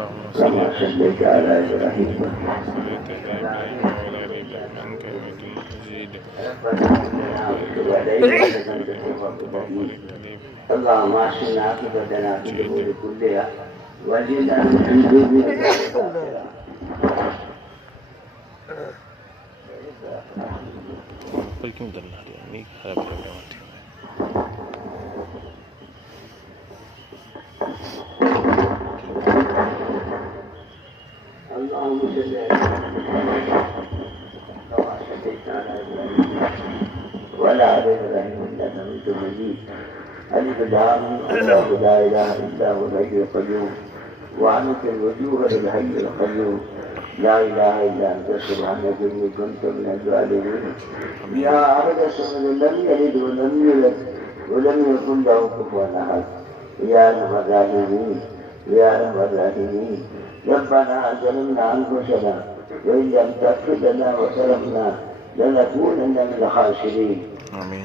اللهم صل كما على صليت على إبراهيم صليت على إبراهيم وعلى آل إبراهيم إنك حميد مجيد ربنا آتنا في الدنيا حسنة وفي الآخرة اللهم أحسن عاقبتنا في الأمور كلها واجعلنا من ذريتنا الآخرة Pergi mudah dia ini harap kita mati. اللهم صل على إبراهيم وعلى آل إبراهيم إنك حميد مجيد ألف لام الله لا إله إلا هو الحي القيوم وعنك الوجوه للحي القيوم لا إله إلا أنت سبحانك إني كنت من الظالمين يا أحد الصمد لم يلد ولم يولد ولم يكن له كفوا أحد يا أرحم الراحمين يا أرحم الراحمين ربنا ظلمنا أنفسنا وإن لم تغفر لنا وترحمنا لنكونن من الخاسرين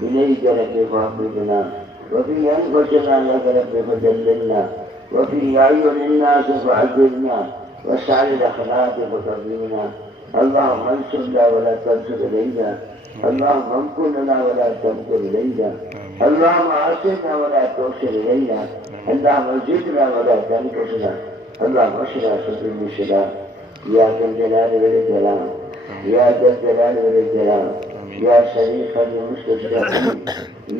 إليك رب فاعبدنا وفي أنفسنا لك رب فدللنا وفي أعين الناس فعذبنا واسعى الأخلاق فترضينا اللهم انصرنا ولا تنصر إلينا اللهم امكر لنا ولا تمكر إلينا اللهم أعصنا ولا توصل إلينا اللهم زدنا ولا تنقصنا اللهم اشرح صدري بالسلام يا ذا الجلال والإكرام يا ذا الجلال والإكرام يا شريفا المستشرقين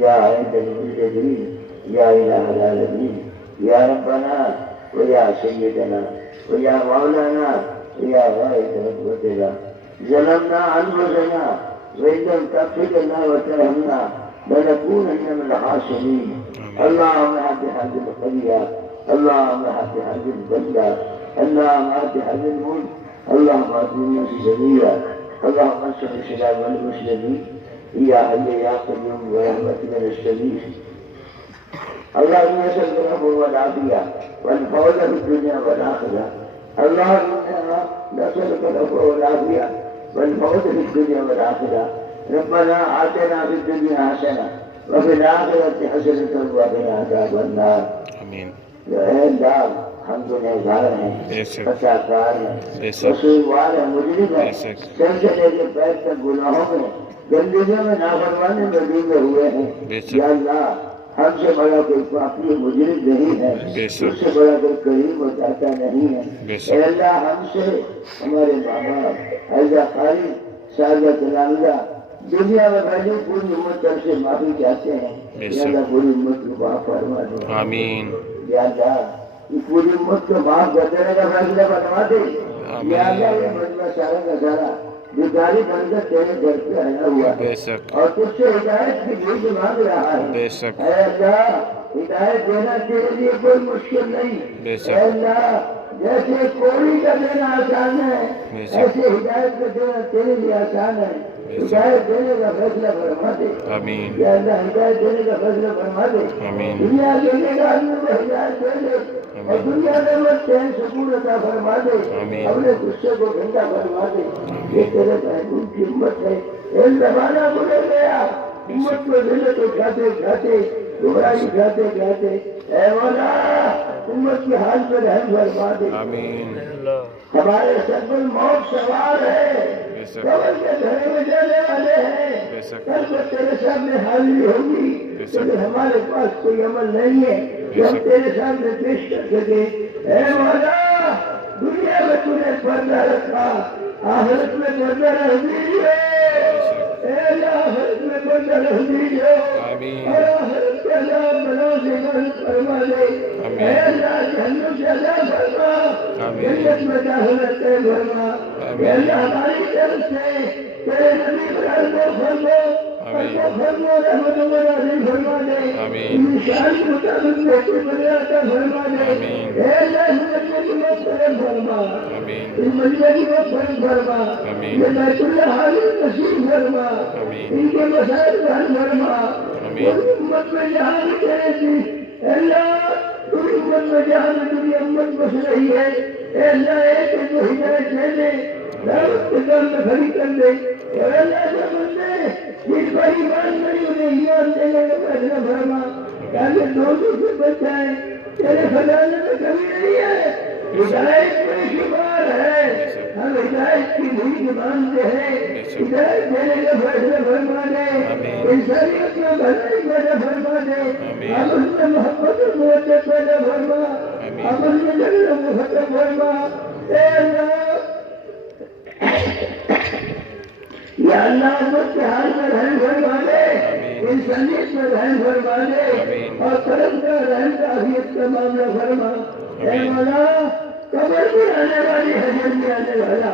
يا عيد المجدين يا إله العالمين يا ربنا ويا سيدنا ويا مولانا ويا غاية رحمتنا ظلمنا أنفسنا وإن لم تغفر لنا وترحمنا لنكونن من الخاسرين اللهم اهد هذه القرية اللهم اهد هذه البلدة اللهم اهد هذا الملك اللهم اهد الناس جميعا اللهم انصر الإسلام والمسلمين يا حي يا قيوم برحمتك نستغيث اللهم نسألك العفو والعافية والفوز في الدنيا والآخرة اللهم إنا نسألك العفو والعافية والفوز في الدنيا والآخرة ربنا آتنا في الدنيا حسنة وفي الآخرة حسنة وقنا عذاب النار آمين. الله ہم تو نیکار ہیں خطاکار ہیں قصوروار ہیں مجرم ہیں سر سے لے کے پیر تک گناہوں میں گندگیوں میں نافرمانی میں ڈوبے ہوئے ہیں یا اللہ ہم سے بڑا کوئی پاپی مجرم نہیں ہے اس سے بڑا کوئی کریم و داتا نہیں ہے اے اللہ ہم سے ہمارے ماں باپ حضرہ خالد سعادت العاملہ دنیا میں بھائی پوری امت طرف سے معافی چاہتے ہیں یا اللہ پوری امت کو معاف فرما دے آمین یا اللہ یہ پوری امت کو معاف کر دینے کا فیصلہ فرما دے یا اللہ یہ مجمع سارا کا سارا بیکاری بن کر تیرے گھر پہ آیا ہوا ہے اور تجھ سے ہدایت کی بھیج مانگ رہا ہے اے اللہ ہدایت دینا تیرے لیے کوئی مشکل نہیں اے اللہ جیسے کوڑی کا دینا آسان ہے ایسے ہدایت کا دینا تیرے لیے آسان ہے ہدایت دینے کا فیصلہ فرما دے یا اللہ ہدایت دینے کا فیصلہ فرما دے دنیا دینے کا آدمی کو ہدایت دے دے اور دنیا میں وہ چین سکون عطا فرما دے اپنے غصے کو ٹھنڈا فرما دے یہ تیرے محبوب کی امت ہے ایک زمانہ گزر گیا امت کو ذلت اٹھاتے اٹھاتے گمراہی اٹھاتے اٹھاتے اے مولا امت کی حال پر رحم فرما دے ہمارے سر پر موت سوار ہے قبر کے گھرے میں جانے والے ہیں کل کو تیرے سامنے حاضری ہوگی لیکن ہمارے پاس کوئی عمل نہیں ہے جو ہم تیرے سامنے پیش کر سکے اے مولا دنیا میں تو نے پردہ رکھا آخرت میں پردہ رکھ دیجیے اے اللہ آخرت میں پردہ رکھ دیجیے اور آخرت کے عذاب بناؤ سے بند فرما دے اے اللہ جہنم سے عذاب فرما جنت میں داخلت طے فرما اے اللہ ہماری طرف سے تیرے نبی پر کو فرما فرما رحمت و نازل فرما دے انشاء مطابق بیٹے بنے عطا فرما دے اے اللہ مجمع کی مغفرت فرما اس مجمع کی مغفرت فرما یہ بیت اللہ حاضر نصیب فرما ان کے مسائل حل فرما پوری امت میں جہاں بھی تیرے تھی اے اللہ پوری امت میں جہاں بھی تیری امت بس رہی ہے اے اللہ ایک جو ہدایت دے دے دعوت کے دور میں کھڑی کر دے اور اللہ سے بندے جس پر ایمان نہیں انہیں ایمان دینے کا فیصلہ فرما تاکہ دوزوں سے بچائیں تیرے خزانے میں کمی نہیں ہے ہدایت کا شمار ہے، ہم ہدایت کی بھیک مانتے ہیں، ہدایت دینے کا فیصلہ فرما دے، انسانیت میں بھلائی پیدا فرما دے، ہم اس میں محبت و محبت پیدا فرما، ہم اس میں جگہ ختم فرما، اے اللہ یا اللہ امت کے حال میں رحم فرما دے، انسانیت میں رحم فرما دے، اور کرم کا رحم کا عافیت کا معاملہ فرما، اے مولا قبر میں آنے والی حجر میں آنے والا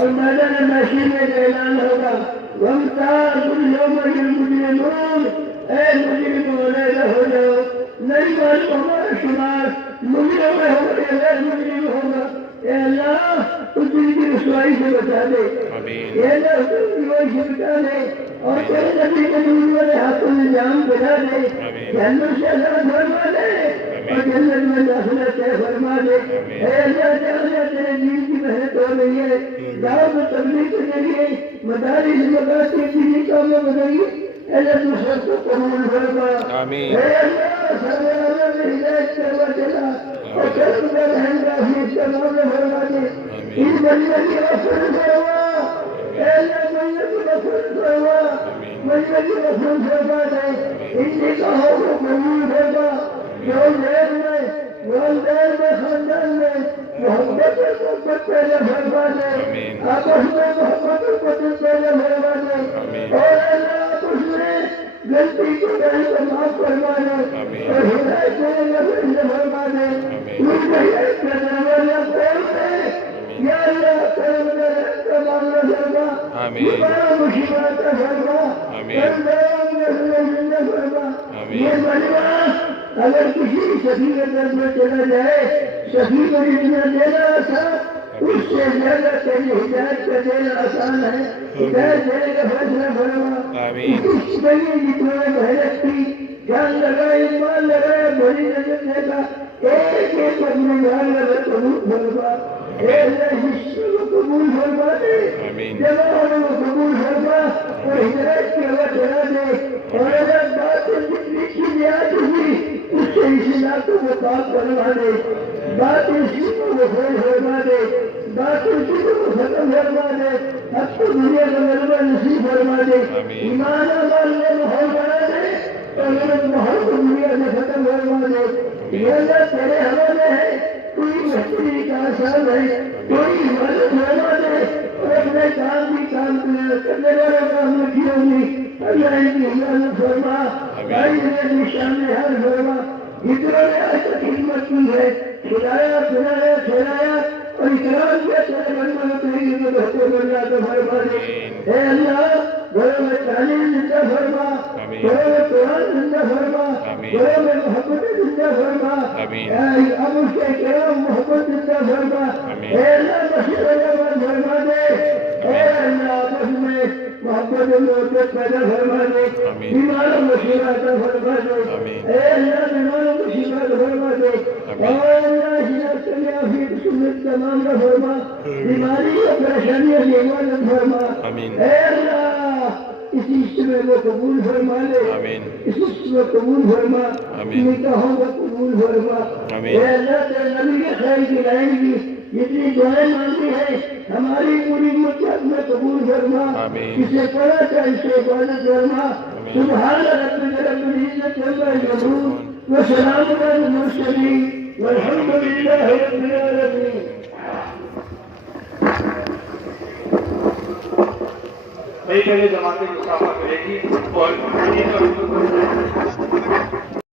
اور میدان محشر میں اعلان ہوگا وامتاز اليوم المجرمون، اے مجرموں علیحدہ ہو جاؤ، نہیں معلوم ہمارا شمار مجرم میں ہوگا یا غیر مجرم ہوگا، اے اللہ اس دن کی رسوائی سے بچا دے، اے اللہ اس دن کی رسوائی سے بچا دے، اور تیرے نبی کے دور والے ہاتھوں میں جام بجا دے، جہنم سے آزاد فرما دے اور جنت میں داخلہ طے فرما دے، اے اللہ جہاں تیرے دین کی محنت ہو رہی ہے، گاؤں میں تبلیغ کے ذریعے مدارس مکاتب دینی کاموں میں رہی، اے اللہ تو سب کو قبول فرما، اے اللہ سب عالم میں ہدایت کروا چلا اور کرم کا رحم کا عافیت کا معاملہ فرما دے، اس مجمع کی غفر فرما، اے اللہ مجمع کی غفر فرما، مجمع کی غفر فرما دے، ان نکاحوں کو قبول فرما، جو غیر میں والدین میں خاندان میں محبت و محبت پیدا فرما دے، آپس میں محبت و محبت پیدا فرما دے، اور اللہ آپس میں غلطی کو معاف فرما دے اور ہدایت دینے کا فیصلہ فرما دے، ان کو ہدایت کا دروازہ کھول دے، یا اللہ کرم کا رحم کا معاملہ فرما، بڑا مصیبت کا فرما، فرما، یہ مجمع اگر کسی سفیر کے در میں چلا جائے، سفیر کو اتنا دینا آسان، اس سے زیادہ تیری ہدایت کا دینا آسان ہے، ہدایت دینے کا فیصلہ فرما، اس لیے جتنے محنت کی، جان لگائے، ایمان لگائے، بڑی نظر دیکھا، ایک ایک اپنے جان لگا قبول فرما، اے اللہ حصے کو قبول فرما دے، جوانوں کو قبول فرما اور ہدایت کی ہوا چلا دے، اور اگر بات جتنی چیزیں آتی تھی اس سے اس علاقوں کو پاک کروا دے، بات اسی کو غفور فرما دے، بات اسی کو ختم فرما دے، اب تو دنیا کا غلبہ نصیب فرما دے، ایمان اعمال میں ماحول بنا دے اور ماحول کو دنیا سے ختم فرما دے، یہ اللہ تیرے حوالے ہے، کوئی بہتری کا آسان ہے، کوئی حفاظت فرما دے اور اپنے کام بھی کام کرنے والے کام میں کیوں نہیں، اللہ ان کی حفاظت فرما، بھائی نشان حال فرما، جتنوں نے آج تک خدمت کی ہے، کھلایا پلایا کھلایا اور اکرام کیا تیرے بندوں میں تیری بہتر بن جاتا فرما دے، اے اللہ گھروں میں تعلیم زندہ فرما، گھروں میں قرآن زندہ فرما، گھروں میں محبت زندہ فرما، اب اس کے کرم محبت زندہ فرما، اے اللہ بشیر امان فرما دے، اے اللہ آپس میں محبت و محبت پیدا فرما دے، بیماروں کو شفا عطا فرما دے، اے اللہ بیماروں کو شفا فرما دے، اور اللہ ہدایت کے عافیت سنت کا معاملہ فرما، بیماری اور پریشانیوں سے حفاظت فرما، اے اللہ اس اجتماع کو قبول فرما لے، اس اجتماع کو قبول فرما، نکاحوں کو قبول فرما، اے اللہ تیرے نبی کے خیر کی لائن کی جتنی دعائیں مانگی ہے ہماری پوری مدت میں قبول فرما، کسے پڑھا تھا اس سے عبادت فرما، سبحان ربک رب العزت عما یصفون وسلام علی المرسلین والحمد للہ رب العالمین۔ پہلے جماعت مصافہ کرے گی اور